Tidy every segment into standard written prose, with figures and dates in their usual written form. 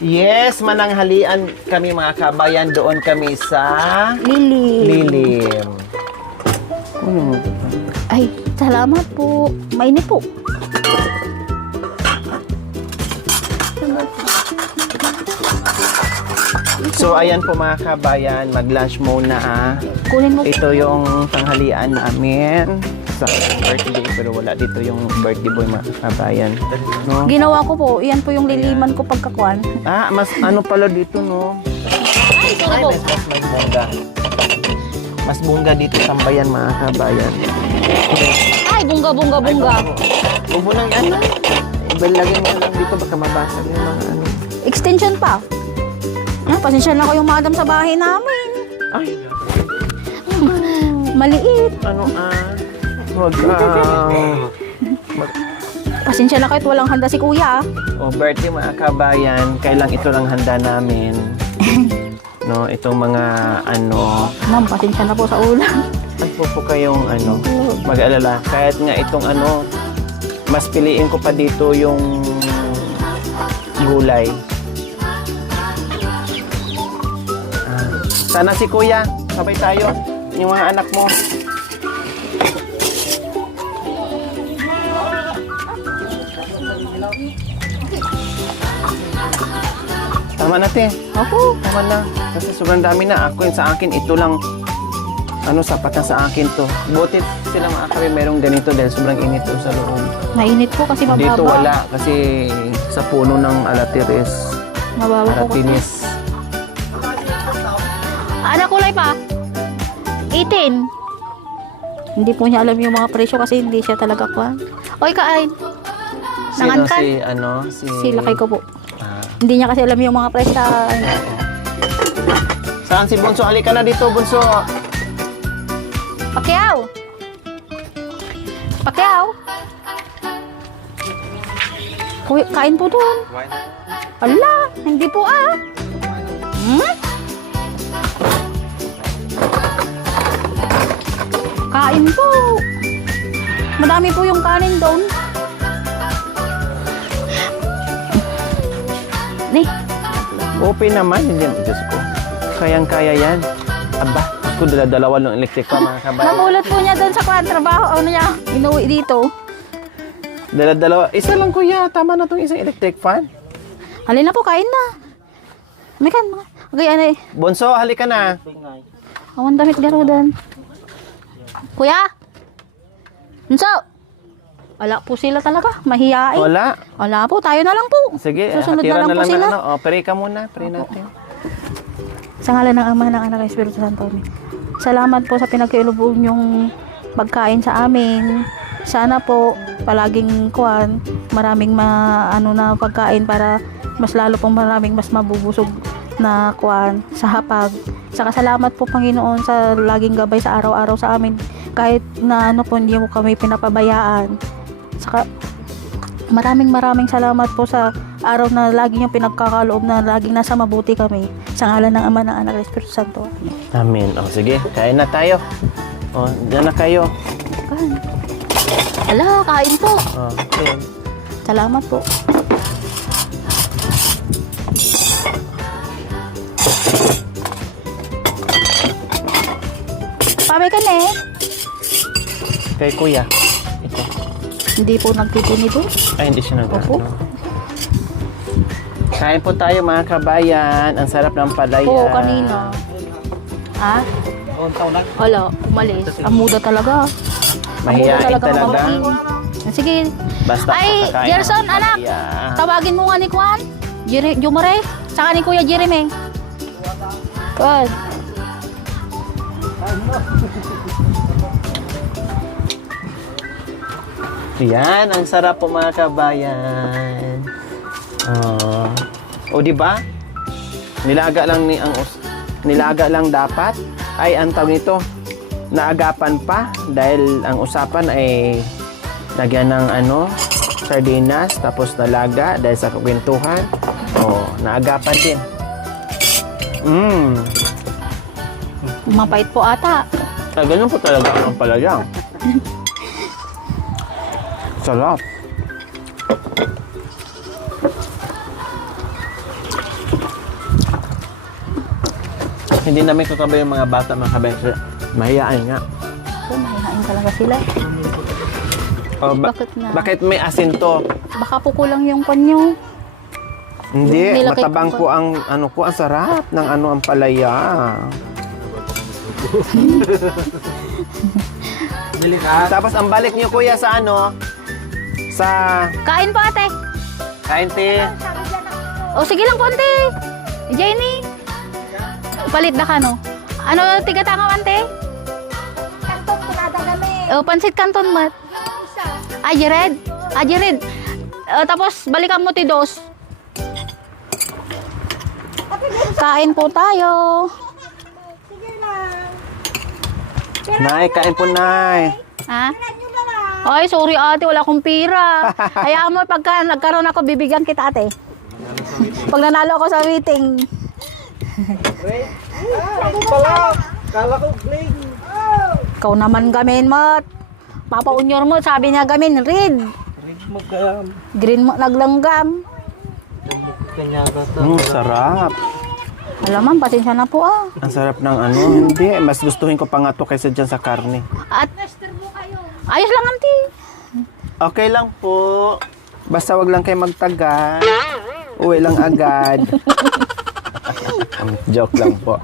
Yes, mananghalian kami mga kabayan. Doon kami sa Lilim. Ay, salamat po. Mainit po. So, ayan po mga kabayan. Mag-lunch muna Kunin mo. Ito yung tanghalian namin sa birthday. Pero wala dito yung birthday boy mga kabayan. No? Ginawa ko po. Iyan po yung liliman ko pagkakuan. Mas ano pala dito, no? Ay, sorry po. Mas bongga. Mas bongga dito sa bayan mga kabayan. Ay, bunga. Huwag nang ano. Ibalagay mo lang dito. Baka mabasag yung mga ano. Extension pa. Pasensya na ko yung madam sa bahay namin. Ay, Maliit. ano Huwag Pasensya na kayo at walang handa si kuya. birthday mga kabayan. Kailang ito lang handa namin. No, itong mga Ma'am, pasensya na po sa ulam. po kayong mag-alala. Kahit nga itong mas piliin ko pa dito yung gulay. Sana si kuya, sabay tayo. Yung mga anak mo. Tama na, te. Ako. Tama na. Kasi sobrang dami na. Ako yun sa akin, ito lang. Sapat na sa akin to. Buti sila mga kami merong ganito dahil sobrang init to sa loob. Mainit po kasi mababa. Dito wala kasi sa puno ng alatires. Mababa po kasi. Aratinis. Ano kulay pa? 18. Hindi po niya alam yung mga presyo kasi hindi siya talaga kuhan. Oy, kain. Sino Nangankan? si Si lakay ko po. Ah. Hindi niya kasi alam yung mga presyo. Saan si Bunso? Halika na dito, Bunso. Pakyaw! Pakyaw! Kuya, kain po doon. Ala, hindi po Kain po. Madami po yung kanin doon. Ni, Open naman, hindi mo. Diyos ko. Kayang-kaya yan. Aba, ako dala-dalawa ng electric pa, mga kabayan. namulot po niya doon sa trabaho. Ano niya, inuwi dito. Dala-dalawa. Isa lang, kuya. Tama na itong isang electric fan. Halina na po, kain na. Mekan, okay, ano eh. Bunso, halika na. Awan damit garudan. Kuya? Unso? Wala po sila talaga. Mahiyain. Wala. Wala po. Tayo na lang po. Sige, Susunod hatiran na lang po sila. Pray ka muna. Pray natin. Sa ngalan ng Ama, ng Anak, ng Espiritu Santo. Amen. Salamat po sa pinagkiulubog yung pagkain sa amin. Sana po palaging maraming na pagkain para mas lalo pong maraming mas mabubusog na sa hapag. Saka salamat po Panginoon sa laging gabay sa araw-araw sa amin. Kahit na po hindi mo kami pinapabayaan. Saka maraming salamat po sa araw na lagi niyong pinagkakaloob na laging nasa mabuti kami. Sa ngalan ng Ama, ng Anak, ng Espiritu Santo. Amen. Sige, kain na tayo. Diyan na kayo. Kain. Ala, kain po. Okay. Salamat po. Pabay ka na eh. Kay kuya. Ito. Hindi po nagtitinito. Ay, hindi siya Opo. Kain po tayo mga kabayan. Ang sarap ng palaya. Oo, kanina. Ha? Wala, umalis. Ang muda talaga. Mahihain talaga. mamaking. Sige. Basta Ay, kakakain Gerson, ng anak. palaya. Tawagin mo nga ni Juan. Jumare. Saka ni Kuya Jeremy. Good. Yan, ang sarap po mga kabayan. Di ba? Nilaga lang dapat ay ang tawag nito naagapan pa dahil ang usapan ay lagyan ng sardinas tapos nalaga dahil sa kwentuhan. Naagapan din. Mapait po ata. Ganun po talaga ang palaya. Sarap. Hindi namin kakabi yung mga bata, mga kabeso. Mahiyaan nga. So, mahihain talaga sila. O, Bakit nga? bakit may asin to? Baka po kulang yung kanyo. Hindi, Nilagay matabang ko- po ang ano ko, ang sarap ng ano ang palaya. Tapos ang balik niyo kuya sa ano? Sa Kain po ate. kainte. O sige lang po ante. Jenny. Palit na ka no. Ano tiga-tangaw ante? Kanton ko nadagami. O pansit kanton mat. Ajered. Ajered. Tapos balikan mo ti dos. Kain po tayo. Sige lang. Nay, kain po nay. Ha? Tingnan nyo na lang. Ay, sorry ate, wala akong pira. Hayaan mo, pagka nagkaroon ako, bibigyan kita ate. Pag nanalo ako sa meeting. Ikaw naman gamin mo. Papa Unyor mo, sabi niya gamin, red. Green mo naglanggam. Sarap. Alaman, pasensya na po ah. Ang sarap ng ano. Hindi, mas gustuhin ko pa nga to kaysa dyan sa karne. At ayos lang auntie. Okay lang po. Basta wag lang kayo magtagal. Uwi lang agad. Joke lang po.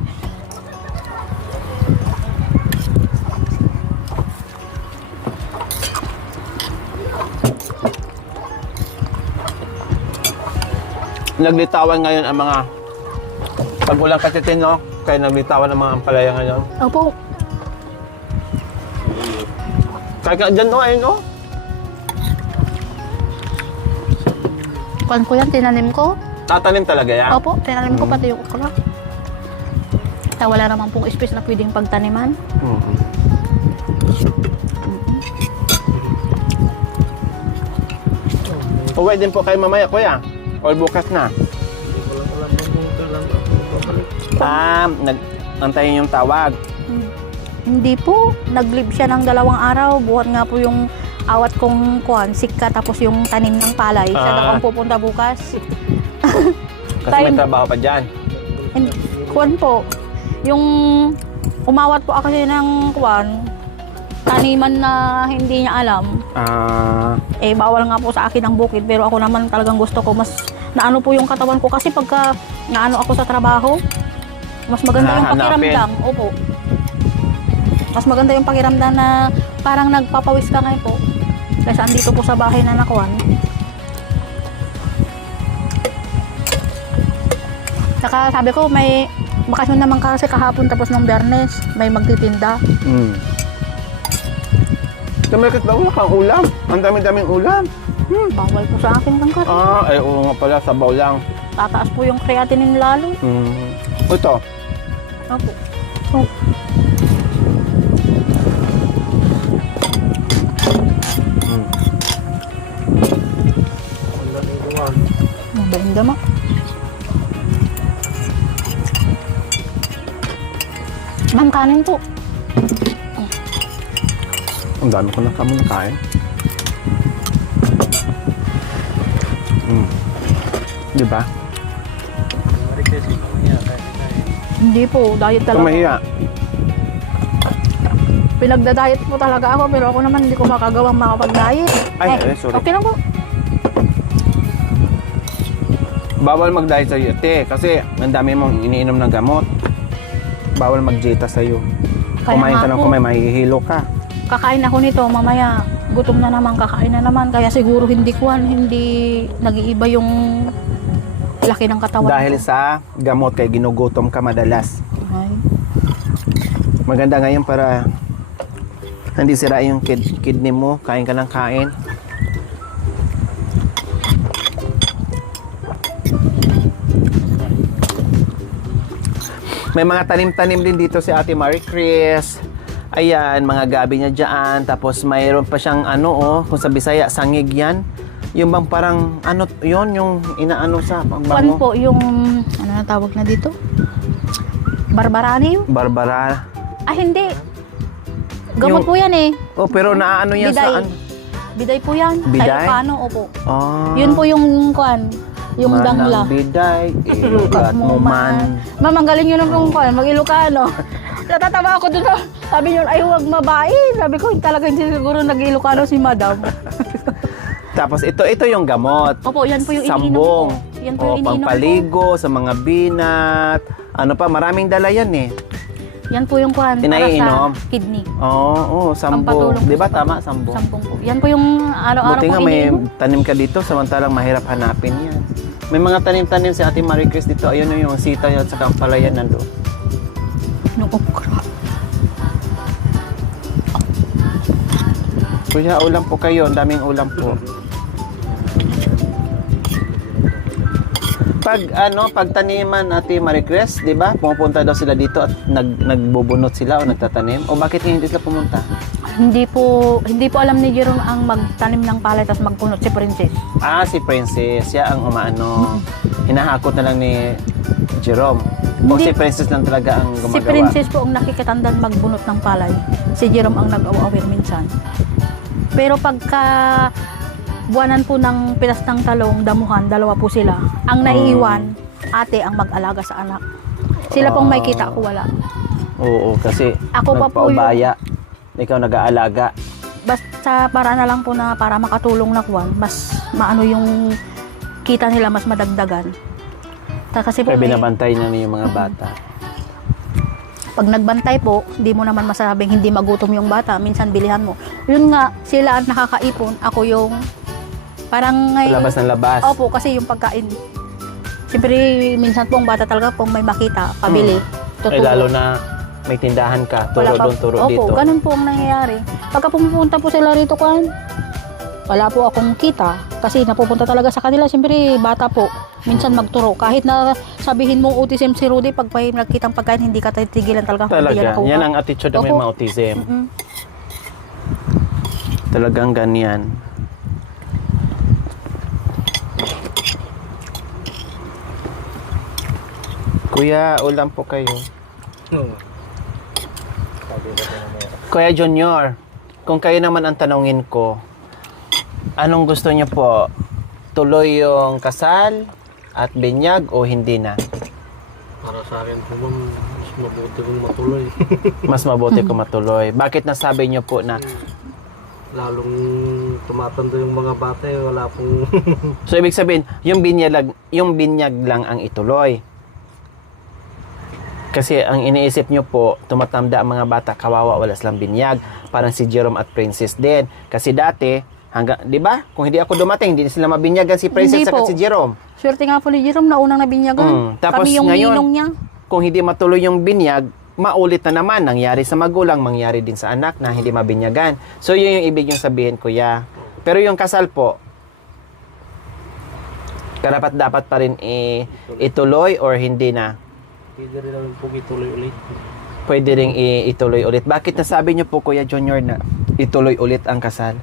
Naglitawan ngayon ang mga pag-ulang katitin, no? Kaya naglitawan ang mga ampalaya ngayon. Opo. Kaya ka dyan, no? Ayun, no? Kuan ko yan, tinanim ko. Tatanim talaga yan? Opo, tinanim ko pati yung okra. Kaya wala naman pong space na pwedeng pagtaniman. Mhm. Uwi din po kayo mamaya, kuya. O bukas na. Antayin yung tawag. Hindi po. Nag-leave siya ng 2 araw. Buhat nga po yung awat kong kuan, sika, tapos yung tanim ng palay. Siya daw ang pupunta bukas. Kasi may Time. trabaho pa dyan. And, kuan po, yung umawat po ako ng kuan, taniman na hindi niya alam. Bawal nga po sa akin ang bukid, pero ako naman talagang gusto ko, mas naano po yung katawan ko kasi pagka naano ako sa trabaho, mas maganda yung Hahanapin. pakiramdam. Opo. Mas maganda yung pakiramdam na parang nagpapawis ka ngayon po. Kaysa andito po sa bahay na nakuan. Saka sabi ko, may bakasyon naman kasi kahapon tapos ng Biyernes, may magtitinda. Tumalikot ba wala kang ulam? Ang dami-daming ulam. Bawal po sa akin kang kasi. Oo nga pala, sabaw lang. Tataas po yung creatinine lalo. Ito. Opo. Oh. Mabaling dama. Ma'am, kanin po. Ang dami ko na kamo nakain. Di ba? Hindi po, diet talaga. Kumahiya. Pinagda-diet po talaga ako, pero ako naman hindi ko makagawang makapag-diet. Sorry. Okay lang po. Bawal mag-diet sa'yo, te. Kasi ang dami mong iniinom ng gamot. Bawal mag-dieta sa'yo. Kaya Kumain ka nga ng po. kumain, mahihilo ka. Kakain ako nito, mamaya gutom na naman, kakain na naman. Kaya siguro hindi nag-iiba yung laki ng katawan. Dahil sa gamot kay ginugutom ka madalas. Ay. Maganda ngayon para hindi sira yung kidney mo. Kain ka ng kain. May mga tanim-tanim din dito si Ate Marie Chris. Ayan, mga gabi niya dyan. Tapos mayroon pa siyang kung sa Bisaya, sangig yan. Yung bang parang, yon yung inaano sa Kuan pangbango? po yung, ano na tawag na dito? Barbarani? Barbara. Hindi. Gamot Yung- po yan eh. Oh, pero naaano yan Biday. saan? Biday po yan. Biday? Kaya paano, opo. Oh. Yun po yung kuan. Yung dangla. Manang biday, ilugat mo man. Ma'am, ang galing yun ng mag-Ilocano. Natatawa ako dun. Sabi niyo, ay huwag mabae. Sabi ko, talaga hindi siguro nag-Ilocano si madam. Tapos ito yung gamot. Opo, yan po yung iniinom Sambong. ko. Yan po yung iniinom Pampaligo sa mga binat. Ano pa, maraming dala yan eh. ko. Yan po yung kuhan para Pinaiinom? sa kidney. Oo, sambong. Pampatulong po Di ba sa tama, sambong? Sambong po. Yan po yung araw-araw Buti ko nga may iniinom. tanim ka dito, samantalang mahirap hanapin yan. May mga tanim-tanim si Ate Marie Chris dito. Ayun na yung sita at saka ang palayan nandoon. Nung okra. Kuya, ulam po kayo. Ang daming ulam po. Pag taniman Ate Marie Chris, di ba? Pumupunta daw sila dito at nagbubunot sila o nagtatanim. O bakit hindi sila pumunta? Hindi po alam ni Jerome ang magtanim ng palay tapos magpunot si Princess. Si Princess. Siya ang umaano. Hinahakot na lang ni Jerome. O Hindi. si Princess lang talaga ang gumagawa. Si Princess po ang nakikitandang magbunot ng palay. Si Jerome ang nag-awawir minsan. Pero pagka buwanan po ng pilas ng talong, damuhan, dalawa po sila. Ang naiiwan, ate ang mag-alaga sa anak. Sila pong may kita, ako wala. Oo, kasi Ako pa po nagpaubaya. Ikaw nag-aalaga. Basta para na lang po na para makatulong na kuwan, mas maano yung kita nila, mas madagdagan. Kasi po Kaya may, binabantay na niyo yung mga bata. pag nagbantay po, hindi mo naman masasabing hindi magutom yung bata. Minsan bilihan mo. Yun nga, sila ang nakakaipon. Ako yung parang ngayon. Labas ng labas. Opo, kasi yung pagkain. Siyempre, minsan po ang bata talaga kung may makita, pabili. Eh lalo na may tindahan ka, turo Wala pa- doon, turo Opo, dito. ganun po ang nangyayari. Pagka pumunta po sila rito, wala po akong kita. Kasi napupunta talaga sa kanila. Siyempre, bata po. Minsan magturo. Kahit na sabihin mo autism si Rudy, pag may nagkitang pagkain, hindi ka titigilan talaga. Hindi Talaga, nakuha. yan ang attitude ng may Opo. mga autism. Mm-mm. Talagang ganyan. Kuya, ulam po kayo. Kuya Junior, kung kayo naman ang tanongin ko, anong gusto niyo po? Tuloy yung kasal at binyag o hindi na? Para sa akin po ma'am, mas mabuti kong matuloy. Mas mabuti kung matuloy. Bakit nasabi niyo po na? Lalong tumatanda yung mga bata, wala pong... So ibig sabihin, yung binyag lang ang ituloy. Kasi ang iniisip nyo po, tumatanda ang mga bata, kawawa, wala silang binyag. Parang si Jerome at Princess din. Kasi dati, di ba? Kung hindi ako dumating, hindi sila mabinyagan si Princess Hindi at po. si Jerome. Swerte nga po ni Jerome, naunang nabinyagan. Tapos Kami yung ngayon, ninong niya. Kung hindi matuloy yung binyag, maulit na naman. Nangyari sa magulang, mangyari din sa anak na hindi mabinyagan. So yun yung ibig yung sabihin, kuya. Pero yung kasal po, karapat dapat pa rin ituloy or hindi na? Pwede rin namin po ituloy ulit. Pwede rin ituloy ulit. Bakit nasabi niyo po, Kuya Junior, na ituloy ulit ang kasal?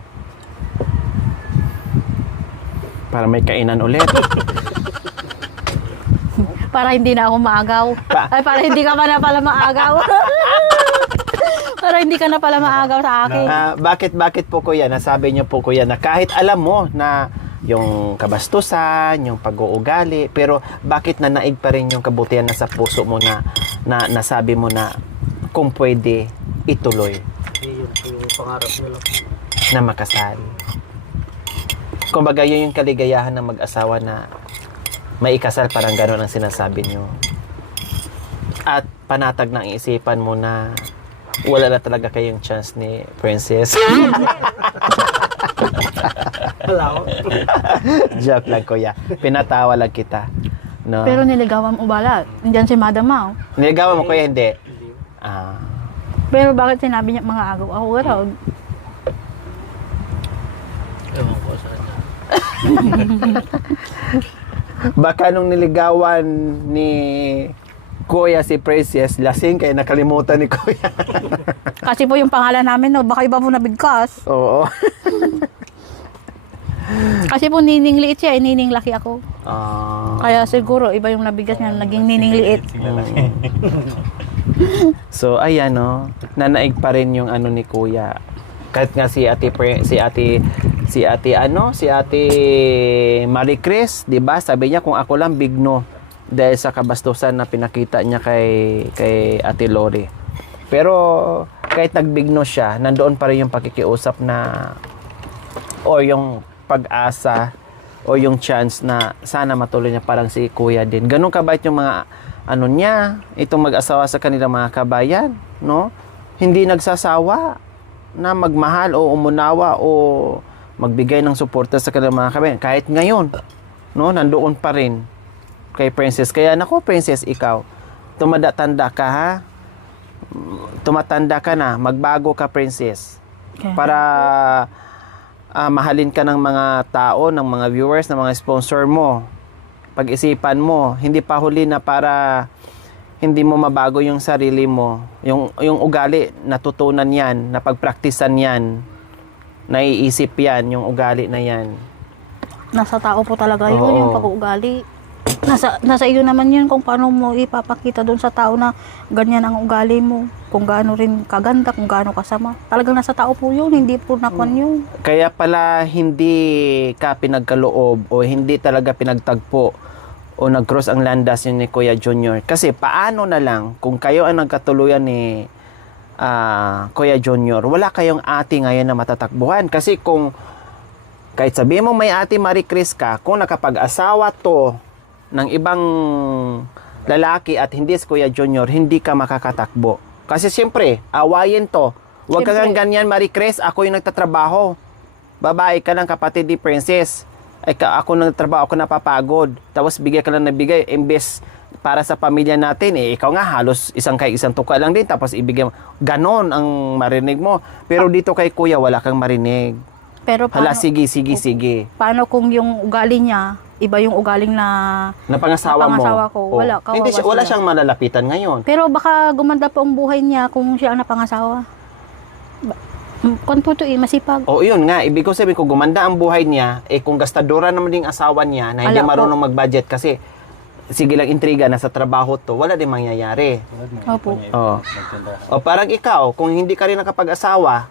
Para may kainan ulit. Para hindi na ako maagaw. Ay, para hindi ka pa na pala maagaw. Para hindi ka na pala maagaw sa akin. Bakit po, Kuya? Nasabi niyo po, Kuya, na kahit alam mo na yung kabastusan, yung pag-uugali, pero bakit nanaig pa rin yung kabutihan na sa puso mo na nasabi mo na kung pwede ituloy Yun po yung pangarap nila. na makasal? Kumbaga yun yung kaligayahan ng mag-asawa na may ikasal, parang gano'n ang sinasabi nyo. At panatag ng isipan mo na wala na talaga kayong chance ni Princess. Wala ko. Joke lang, Kuya. Pinatawa lang kita. No? Pero niligawan mo bala. Nandiyan si Madam Mao. Niligawan mo, Kuya, hindi? Hindi. Pero bakit sinabi niya mga agaw? Ako raw. Ewan ko sa kanya. Baka nung niligawan ni Kuya si Princess, lasing kaya nakalimutan ni Kuya. Kasi po yung pangalan namin, no, baka iba po nabigkas. Oo. Kasi po nining liit siya, nining laki ako. Ah. Kaya siguro iba yung nabigas niya, naging nining liit. So ayan, no, nanaig pa rin yung ano ni Kuya. Kahit nga si Si Ate Marie Chris, 'di ba? Sabi niya kung ako lang big no dahil sa kabastusan na pinakita niya kay Ate Lori. Pero kahit nagbig no siya, nandoon pa rin yung pakikiusap na o yung pag-asa o yung chance na sana matuloy niya parang si Kuya din. Ganun kabait yung mga niya, itong mag-asawa sa kanilang mga kabayan, no? Hindi nagsasawa na magmahal o umunawa o magbigay ng suporta sa kanilang mga kabayan. Kahit ngayon, no, nandoon pa rin kay Princess. Kaya nako, Princess, ikaw, tumatanda ka, ha? Tumatanda ka na, magbago ka, Princess. Okay. Para mahalin ka ng mga tao, ng mga viewers, ng mga sponsor mo. Pag-isipan mo, hindi pa huli na para hindi mo mabago yung sarili mo. Yung ugali, natutunan yan, napagpraktisan yan, naiisip yan, yung ugali na yan. Nasa tao po talaga yun, Oo. yung pag-uugali. Nasa iyo naman yun kung paano mo ipapakita doon sa tao na ganyan ang ugali mo. Kung gaano rin kaganda, kung gaano kasama. Talagang nasa tao po yun, hindi po nakon yun. Kaya pala hindi ka pinagkaloob o hindi talaga pinagtagpo o nag-cross ang landas yun ni Kuya Junior. Kasi paano na lang kung kayo ang nagkatuluyan ni Kuya Junior, wala kayong ate ngayon na matatakbuhan. Kasi kung kahit sabihin mo may ate Marie Chris ka, kung nakapag-asawa to ng ibang lalaki at hindi si Kuya Junior, hindi ka makakatakbo. Kasi siyempre, awayin to. Huwag ka Siyempre. nga ganyan, Marie Chris, ako yung nagtatrabaho. Babae ka ng kapatid ni Princess. Ako nagtatrabaho, ako napapagod. Tapos bigay ka lang na bigay. Imbes para sa pamilya natin, ikaw nga halos isang tuka lang din. Tapos ibigay mo. Ganon ang marinig mo. Pero dito kay Kuya, wala kang marinig. Pero paano, Hala, sige. paano kung yung ugali niya, iba yung ugaling na Napangasawa mo. napangasawa ko. Oh. Wala, kawawa Hindi, wala sila. siyang malalapitan ngayon. Pero baka gumanda po ang buhay niya kung siya ang napangasawa. Kung po ito masipag. O yun nga, ibig ko sabihin, kung gumanda ang buhay niya, kung gastadora naman yung asawa niya na hindi Wala po. marunong mag-budget kasi sige lang intriga, nasa trabaho to, wala din mangyayari. Opo. O parang ikaw, kung hindi ka rin nakapag-asawa,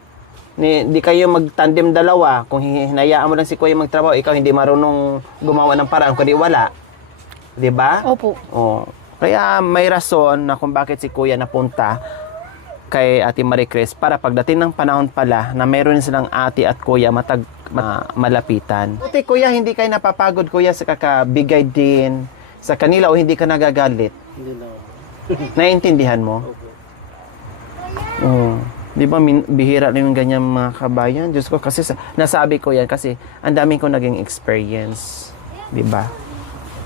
hindi kayo mag-tandem dalawa, kung hinayaan mo lang si Kuya magtrabaho, ikaw hindi marunong gumawa ng paraan, kundi wala. 'Di ba? Opo. O, kaya may rason na kung bakit si Kuya napunta kay Ate Marie Chris para pagdating ng panahon pala na meron silang ate at kuya malapitan. Buti Kuya, hindi kayo napapagod Kuya sa kakabigay din sa kanila o hindi ka nagagalit? Hindi na. Naiintindihan mo? Oo. Di ba bihira na yung ganyan mga kabayan? Diyos ko, kasi nasabi ko yan kasi ang daming ko naging experience. Di ba?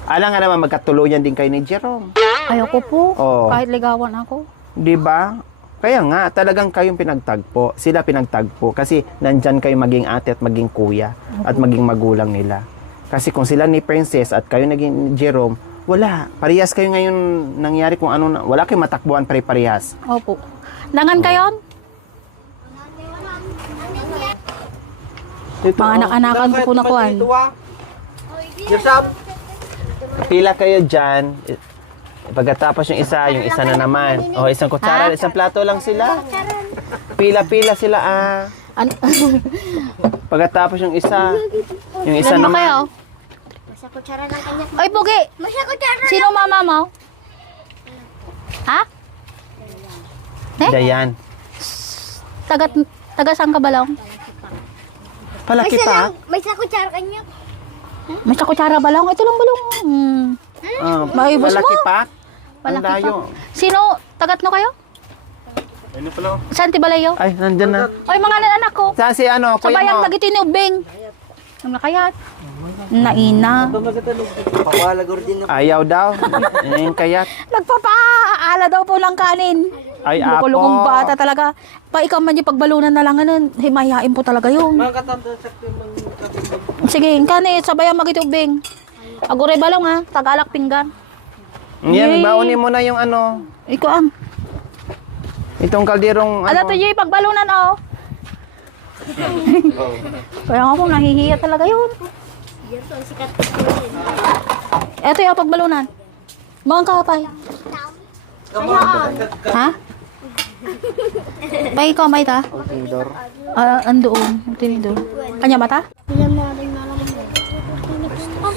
Alam nga naman magkatuluyan din kayo ni Jerome. Ayoko po. Oo. Kahit ligawan ako. Di ba? Kaya nga, talagang kayong pinagtagpo. Sila pinagtagpo kasi nandyan kayo maging ate at maging kuya at maging magulang nila. Kasi kung sila ni Princess at kayo naging ni Jerome, wala. Parehas kayo ngayon nangyari kung ano na. Wala kayong matakbuhan pare-parehas. Opo. Dangan kayo? Mga anak-anakan po na kuhan. Pila kayo dyan. Pagkatapos yung isa na naman. O, isang kutsara, isang plato lang sila. Pila-pila sila, Pagkatapos yung isa Ilan mo kayo? naman. Masa kutsara ng kanya. Ay, Pugi! Masa kutsara. Sino mama mo? Ha? Dayan. Taga saan ka balong? Palaki pa. May sa kutsara kanya. May sa kutsara balong? Ito lang balong. Maibos Palaki mo. pa. Ang Malaki dayo. pa. Sino? Tagat no kayo? Ano pala? Saan ti balayo? Ay, nandyan na. Oy, mga anak ko. Saan si ano, Sa kuya bayang mo? tagiti ni Ubing. Ang nakayat. Naina. Ayaw daw. Yung kayat. Nagpapaala daw po ng kanin. Ay, Lukulukong apo. bata talaga. Pa ikaw man yung pagbalunan na lang ganun. Himayain po talaga yun. Mga katanda sa mga Sige, kani, sabayan magiti Ubing. Agure balong ha, tagalak pinggan. Yan, Yay. baunin mo na yung ano, Ikaw ang. itong kalderong Ano to yung pagbalunan oh. Kaya nga po, nahihiya talaga yun. Ito yung pagbalunan. Mga kapay. Ha? May ikaw, may ta? Ang tinidor. Andoon. Ang tinidor. Kanya mata? Bilang mo rin malam mo.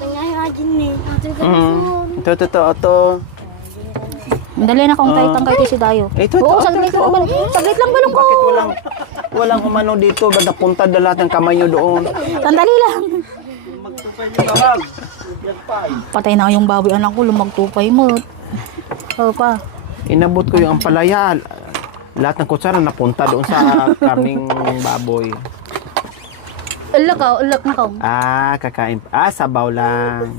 Kanya yung ajin eh. Ito, ito. Madali na kung tayo tangkay si Dayo. Ito, Oo, saglit lang balong. Saglit lang balong ko. Bakit walang umano dito? Ba't napunta na lahat ng kamay nyo doon? Sandali lang. Patay na yung baboy anak ko, lumagtupay mo. Oo pa. Inabot ko yung ampalaya. Lahat ng kutsara napunta doon sa karning baboy. Ulak na ka. Kakain. Sabaw lang.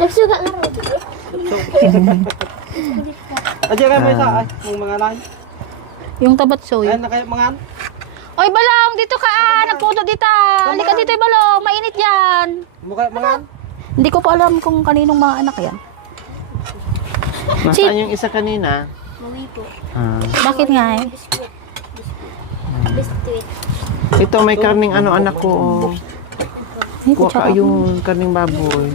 Nagsuga nga rin. Adya kayo may sa ay, yung mga nai. Yung tabat soy. Ay, na kayo mga Oy, Balong, dito ka nagputo dito. Halika dito, Balong, mainit yan. mukha mga Hindi ko pa alam kung kaninong mga anak yan. Nasaan yung isa kanina? Mami po. Bakit nga eh? Biscuit. Ito may karning ano anak ko. Ay, Kuha ka yung karning baboy.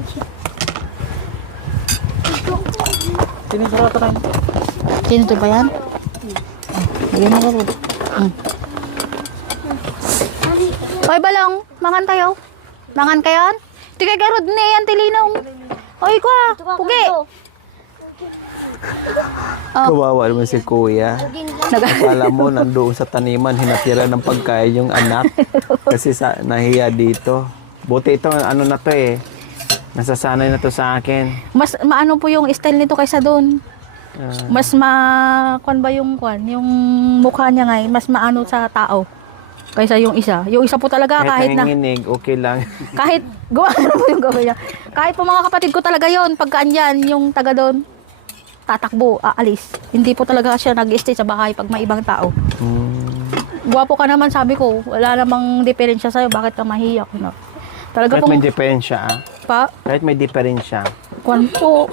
sinisarata kayo. Sino to ba yan? Ayun na ko. Oy, Balong, mangan tayo. Mangan kayo? Di kay garod ni yan, tilinong. Oy, ko pugi. Kawawa naman si kuya. Akala mo nandoon sa taniman, hinatira ng pagkain yung anak. Kasi nahiya dito. Buti ito, ano na to eh. Nasasanay na to sa akin. Mas maano po yung style nito kaysa doon. Mas kwan ba yung mukha niya nga mas maano sa tao kaysa yung isa. Yung isa po talaga kahit na nanginginig, okay lang. kahit gawin mo yung gawin niya. Kahit po mga kapatid ko talaga yon pagkaan yan, yung taga doon tatakbo, aalis. Hindi po talaga siya nag-stay sa bahay pag may ibang tao. Gwapo ka naman, sabi ko. Wala namang diferensya sa'yo. Bakit ka mahiyak? No? Talaga Kahit may pong diferensya. Kahit may diferensya. kwan po.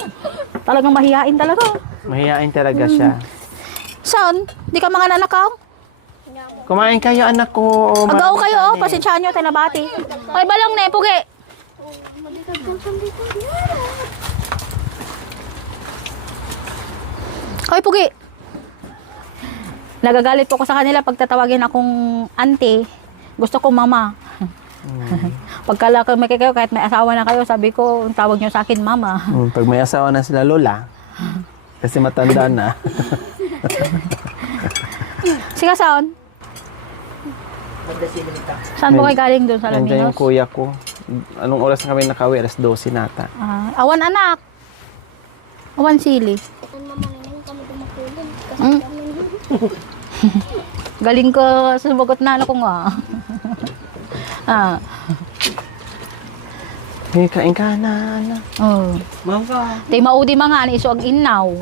Talagang mahihain talaga. Mahihain talaga siya. Son, di ka mga nanakaw? Kumain kayo anak ko. Agaw kayo, oh. Pasensyahan nyo, tinabati. Ay, Balong ne, pugi. Ay, pugi. Nagagalit po ko sa kanila pag tatawagin akong auntie. Gusto ko mama. Pagkala may kayo, kahit may asawa na kayo, sabi ko, tawag nyo sa akin mama. Pag may asawa na sila lola. Kasi matanda na. Sige, Son. Saan po kayo galing doon sa Nandiyan yung Laminos? kuya ko. Anong oras na kami nakawi? Alas 12 nata. Awan anak. Awan sili. Kami tumakulin. Mm. Galing ko sumagot na ano ko nga. Kain ka na. Oh. Mangka. Tay maudi mga iso ag inaw.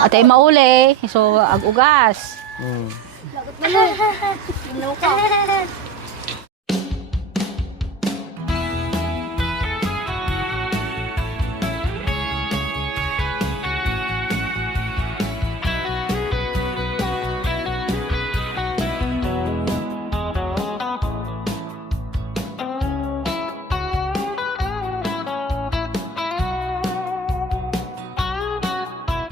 Atay mauli iso ag ugas.